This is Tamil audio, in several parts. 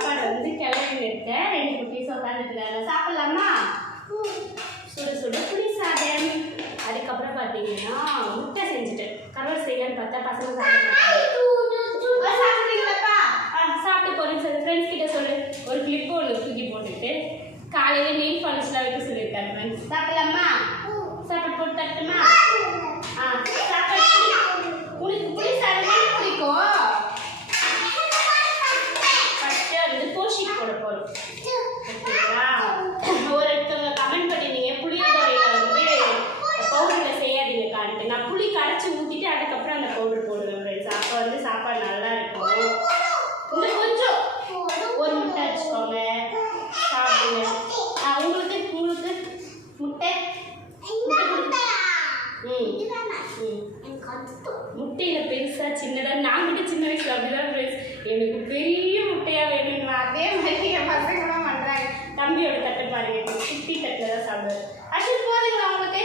சாப்பாடு வந்து கிளம்பி இருக்கேன் ரெண்டு குட்டீஸ் உட்காந்துருக்காங்க சாப்பிடலாமா? சுடு சுடு புளி சாதம். அதுக்கப்புறம் பார்த்தீங்கன்னா முட்டை செஞ்சுட்டு கருவாடு செய்யலான்னு பார்த்தா பசங்க சாப்பிட சாப்பிட்டு போறேன்னு சொல்லி. ஃப்ரெண்ட்ஸ் கிட்ட சொல்லு. ஒரு கிளிப் ஒன்று தூக்கி போட்டுட்டு காலையில நெயில் பாலிஷ்லாம் வைக்க சொல்லியிருக்காங்க ஃப்ரெண்ட்ஸ் சாப்பிடலாமா சாப்பாடு போட்டு தட்டுமா ஆ சாப்பாடு புளி- உனக்கு புளி சாதம் தானே பிடிக்கும் ஃபஸ்ட்டு வந்து போஷிக் போட போகிறோம் ஓகேங்களா ஒருத்தவங்க கமெண்ட் பண்ணியிருந்தீங்க புளியோதரையில் வந்து பவுடரில் செய்யாதீங்க காண்ட்டு நான் புளி கரைச்சி ஊற்றிட்டு அதுக்கப்புறம் அந்த பவுடர் போடுவேன் ஃப்ரெண்ட்ஸ் அப்போ வந்து சாப்பாடு நல்லா இருக்கும். இன்னும் கொஞ்சம். ஒரு முட்டை வச்சுக்கோங்க. சாப்பிடுங்க. உங்களுக்கு உங்களுக்கு முட்டை? முட்டை கொடு. ம். ம். முட்டையில் பெருசாக சின்னதாக நான் கூட சின்ன வயசில் அப்படிதான் ஃப்ரெண்ட்ஸ் எனக்கு பெரிய முட்டையா வேணுங்களா அதே மாதிரி என் பசங்களாம் பண்றாங்க தம்பியோட தட்டை பாருங்க எனக்கு குட்டி தட்டில் தான் போதுங்களா உங்களுக்கு?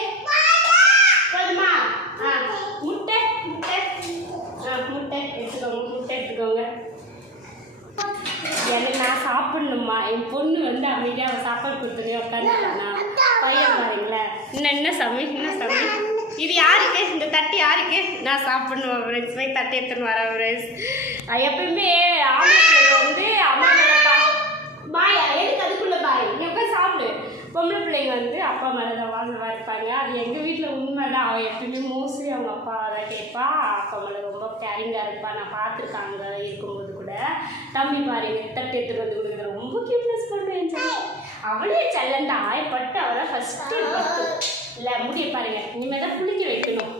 போதுமா? ஆ முட்டை முட்டை. ஆ முட்டை எடுத்துக்கோங்க முட்டை எடுத்துக்கோங்க. எனக்கு நான் சாப்பிடணுமா என் பொண்ணு வந்து அமைதியாக அவள் சாப்பாடு கொடுத்துனே உட்காந்துருக்கானா பையன் பாருங்களேன் இன்னும் என்ன சமையல் என்ன சமையல் இது யாருக்கு? இந்த தட்டு யாருக்கு? நான் சாப்பிடணும் ஃப்ரெண்ட்ஸ் போய் தட்டு எடுத்துன்னு வரேன் ஃப்ரெண்ட்ஸ் எப்பயுமே ஆம்பளை வந்து அம்மா மேலே பா பாயா எதுக்கு அதுக்குள்ள பாய் நீ போய் சாப்பிடு பொம்பளை பிள்ளைங்க வந்து அப்பா மேலே தான் வாசமாக இருப்பாங்க. அது எங்கள் வீட்டில் உண்மை தான் அவள் எப்பயுமே மோஸ்ட்லி அவங்க அப்பா தான் கேட்பா. அப்பா மேலே ரொம்ப கேரிங்காக இருப்பா. நான் பார்த்துருக்காங்க இருக்கும்போது கூட. தம்பி பாருங்க தட்டு எடுத்துட்டு வந்து கொடுக்குற ரொம்ப கியூட்னஸ் பண்ணுவேன் அவளே செல்லண்டா ஆயப்பட்டு அவரை ஃபஸ்ட்டு பட்டு இல்லை முடிய பாருங்க. இனிமேல் தான் குளிக்க வைக்கணும்.